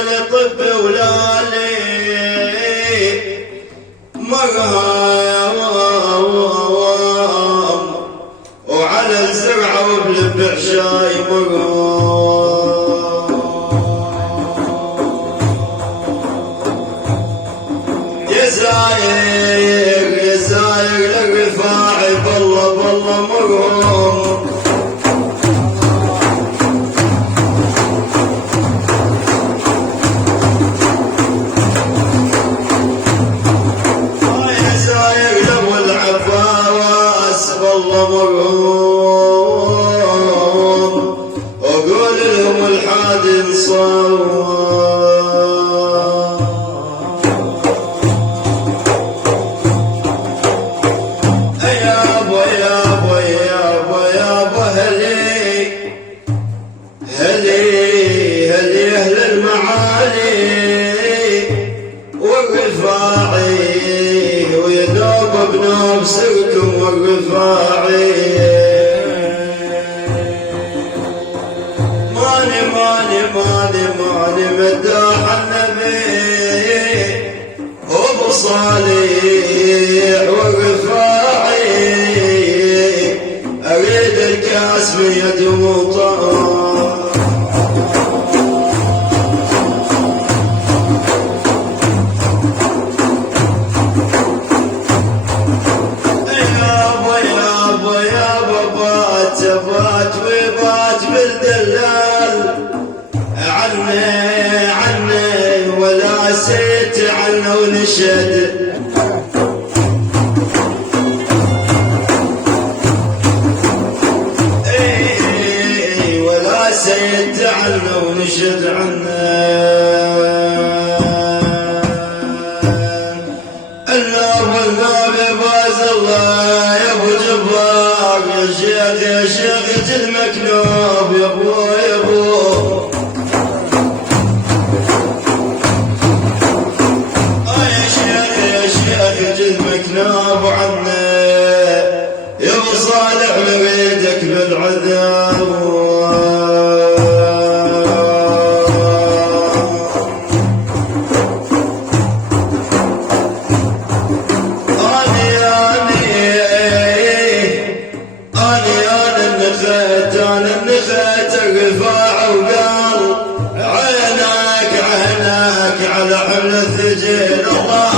لي طب ولا لي مرام، وعلى الزرعة وبلبع شاي مرام. يا زاير يا زاير للرفاعي بالله بالله مرام. وقول لهم الحادي انصار. يابا يابا يابا يابا هلي هلي هلي اهل المعالي والرفاعي وينوب بنوب سركم والرفاعي. ماني مداح النبي وبصالح والرفاعي، اريد الكاس من يد وطار. يابا يابا يابا بات بات وبات بالدلال عني ولا سيت عنه ونشد. ولا سيت عنه ونشد عنه. النوب يباز الله يا ابو جبار، يا شيخ يا شيخ المكنوب يا ابو يا ابو. المكنوب عنا يا ابو صالح نريدك بالعذاب. أنا النخيت الرفاعة وقال عينك على حمل الثجين. الله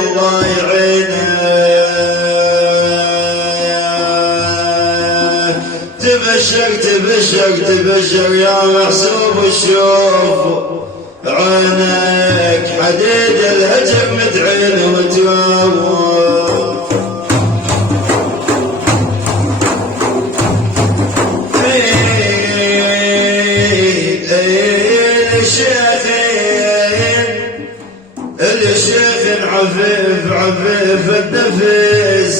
الله يعينه. تبشر يا محسوب الشوف، عينك حديد الهجم متعين وتواب. الشيخ عفيف النفس،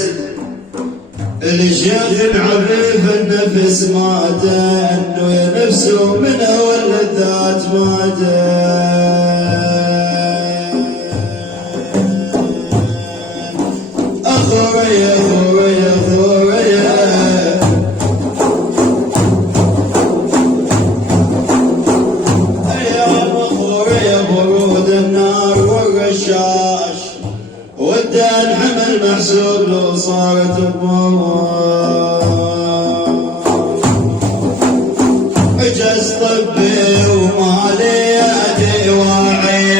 الشيخ عفيف النفس ما انه يا نفسه من اول اللذات ما اخويا اخويا اخويا ايام اخويا برود النار والرشاش والدان حمل محسوب لو صارت عجز طبي ومالي يدي واعي،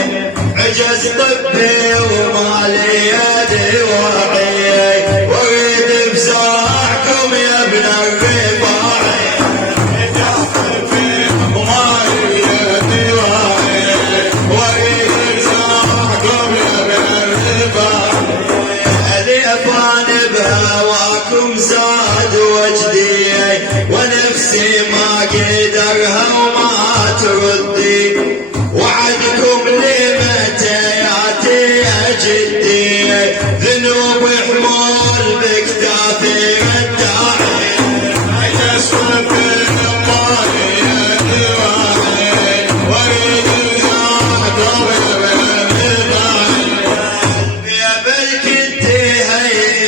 عجز طبي ومالي يدي واعي، واريد بساعكم يا ابن الرفاعي. عجز طبي ومالي يدي واعي، واريد بساعكم يا ابن الرفاعي. اليفاني بهواكم زاد وجدي، ونفسي ما قدرها وما تردي، وعدكم لي متى ياتي جدي، ذنوب حمول بكتافي الداعي. عجزت بالله يا دواعي، واريد الزعتر بالداعي. يا بل كنت هي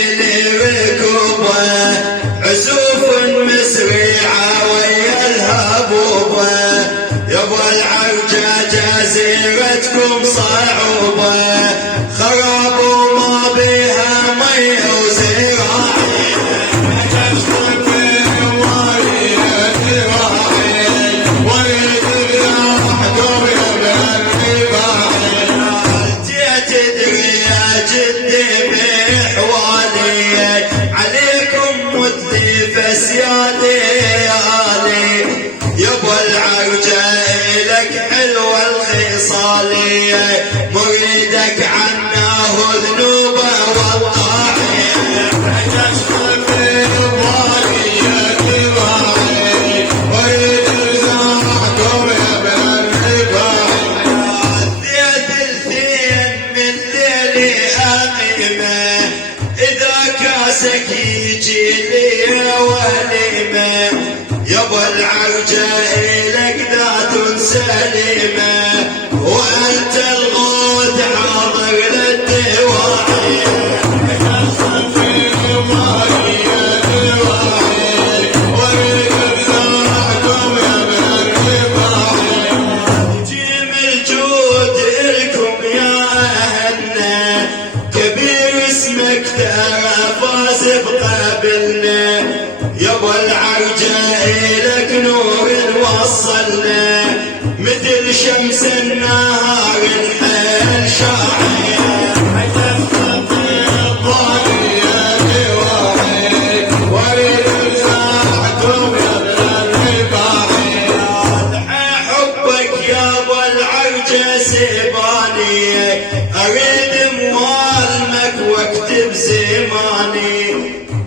عساك يجي لي وليمة يابا العرجة إلك ذات سليمة وأنت الغوث حاضر للدواعي جيم الجود إلكم يا أهلنا كبير اسمك ترى فاز بقابلنا يابا العرجة إلك نور وصلنا مثل شمس النهار الحيل شاعر حبك يابا العرجة سيباني أريد موالمك واكتب زماني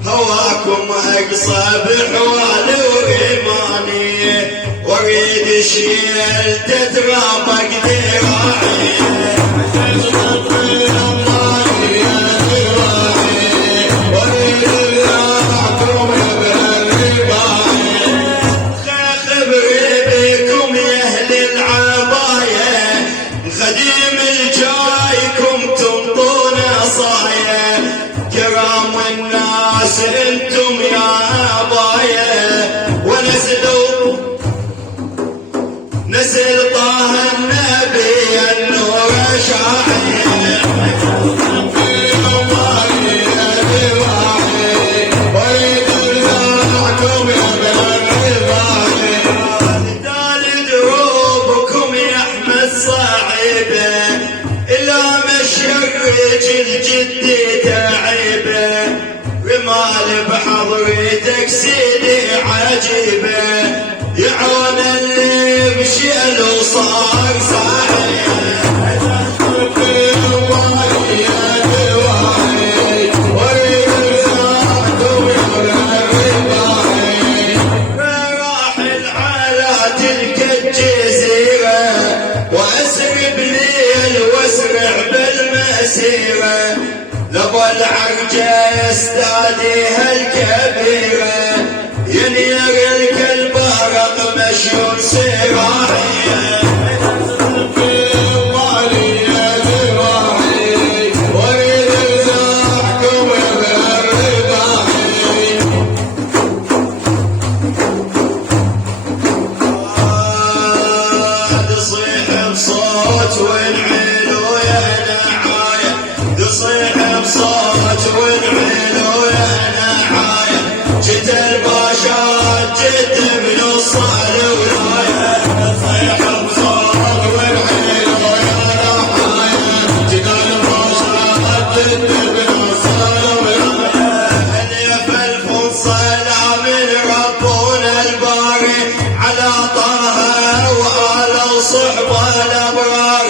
هواكم أقصى بحوالي وإيماني واريد شيل تترابق ذراعي خبري بكم يا أهل العباية الخديم الجايكم تنطون صاية كرام الناس انتم يا ابايا نزل طه النبي النور شاعر دال دروبكم يا احمد صاحبه الى مشرج الجد تعبه رمال بحضرتك سيدي عجيبه يعون اللي بشيل وصار صاحب راحل على تلك الجزيرة واسرب ليل واسرع بالمسيرة لبا العرجة يستاديها الكبيرة ينير الكلب رق مشيون سراحي دصيح بصوت ونعيلوا يانعايه دصيح بصوت ونعيلوا يانعايه جت الباشات جت من الصال ولايه دصيح بصوت ونعيلوا يانعايه جت الباشات جت من الصال ولايه اليف الف صلاة من ربنا الباري على طه وآل وصحبه الأبرار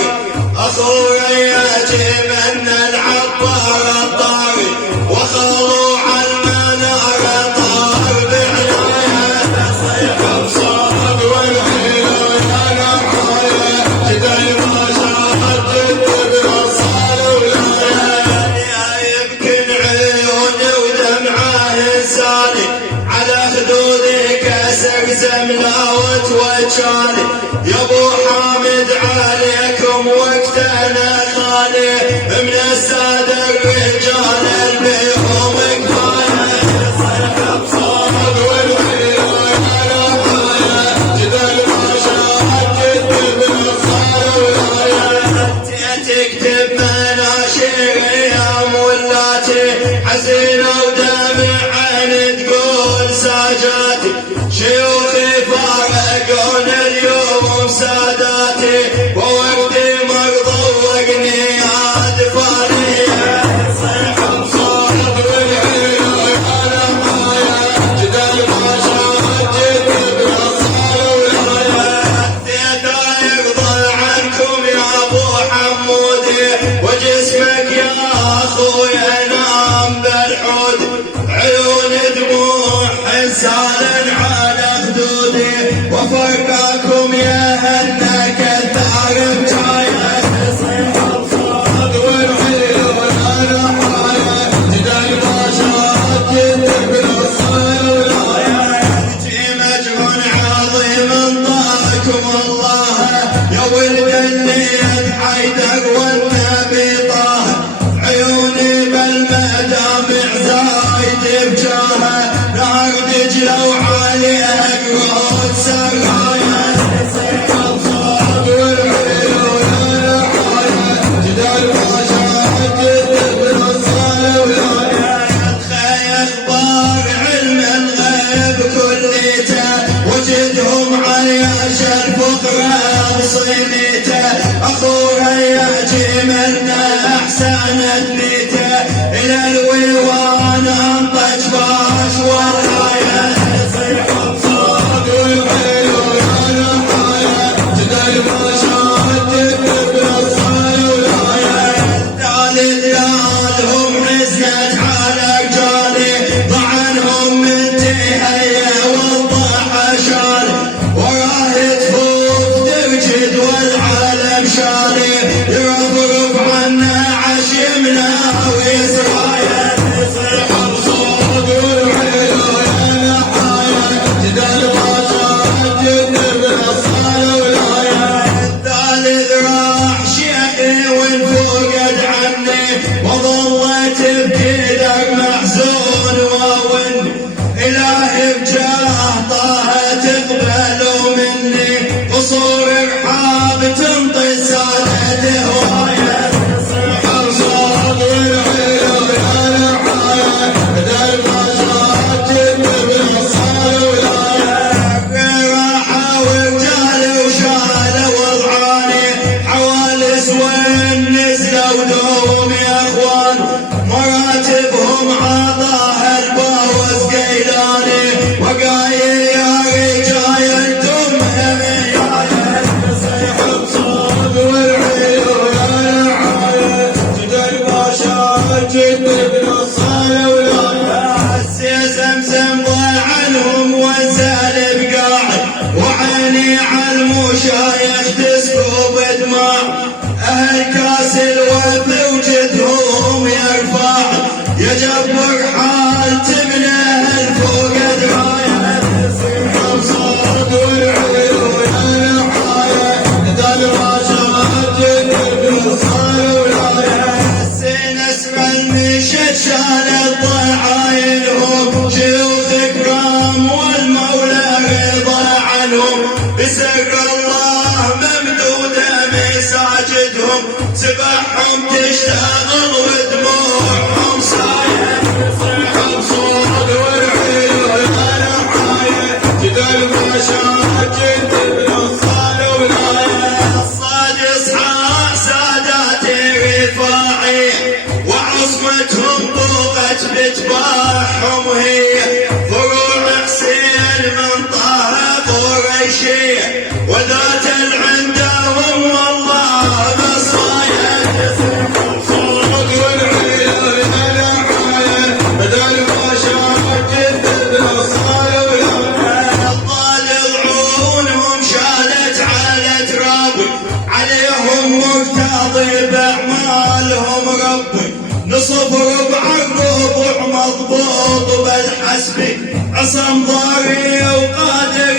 أخو رياجي من العبار الطاري وخلوا على المنار طار بعناية تصيح بصوت والحيلة يانعايه جد الباشات جد بالأصال ولاية يبكن عيوني ودمعه انساني على خدودي كسر زملاوة وجالي يا ابو حامد عليكم وقتنا خالي من السادة الرجال البيهم كفاية صيح بصوت والحيلة يانعايه جد الباشات جد بالأصال ولاية تكتب مناشير ايام ولاتي حزينة ودمع تقول ساجاتي شيوخي فارقون اليوم ساداتي ووقتي مرضوقني أدفانية صيح بصوت والحيلة يانعايه جد الباشات جد بالأصال ولاية يرضى عنكم يا ابو حمودي وجسمك يا اخويا نام بالحود عيون دموع حسالا على خدودي وفرقاكم يا هنا كثار بجايه صيح بصوت والحيلة يانعايه جد الباشات وراها نهر دجلة وعليها قرود سرايا تصيح بصوت والعيلوا يانعايه جدال باشات تقبلوا الولاية تخيل اخبار علم الغيب كليته وجدهم عياش الفقراء بصينيته اخوها يأتي منه احسنت نيته الى الويوان انطج باش ورايا تصيح بصوت والعيلوا يانعايه جدال باشات تقبلوا الولاية الثالث لهم حزنت على رجالي ضعنهم من تهيأ والضحى شال وراه تفوت ترجد والعالم شالي يرفرف عنا عشمنا ويسرايا تصيح بصوت والعيلوا يانعايه جدال باشات تقبلوا الولاية الثالث راح شيخي وانفقد عني وظلت بكدر محزون وون إلهي بجاه طه تقبلوا مني قصور رحاب تنطي سادة هواية تصيح بصوت والعيلوا يانعايه جدال باشات تقبلوا الولاية راحة ورجال وشالوا وضعاني حوالس وين نزلوا دوم يا اخوان مراتبهم عطاها الباوز قيلاني وقايل يا رجال دم هميايه تصيح بصوت والعيلوا يانعايه جدال باشات تقبلوا الولاية هسي زمزم ضاع عنهم وانسالب قاعد وعيني على المشايخ تسكب دماع اهل كاس الوفا وجدهم يرفع يا جبر حال تمنه الفوق درايه تصيح بصوت والعيلوا يانعايه جدال باشات تقبلوا الولاية هسي نسر المشت شال الضعاينهم شيوخ كرام والمولى رضا عنهم بسر الله ممدودة مساجدهم سبحهم تشتغل ودموعهم ساية تصيح بصوت والعيلوا يانعايه جدال باشات تقبلوا الولاية الصادق صحاح ساداتي رفاعي وعصمتهم طوقت بتباحهم هي فروع حسين من طه قريشي وذات العندهم والله بصايا تصيح بصوت والعيلوا يانعايه جدال باشات تقبلوا الولاية الضال عونهم شالت على تراب عليهم مقتضي باعمالهم ربي نصب ربع الربع مضبوط بالحسب عصم ضاري وقادر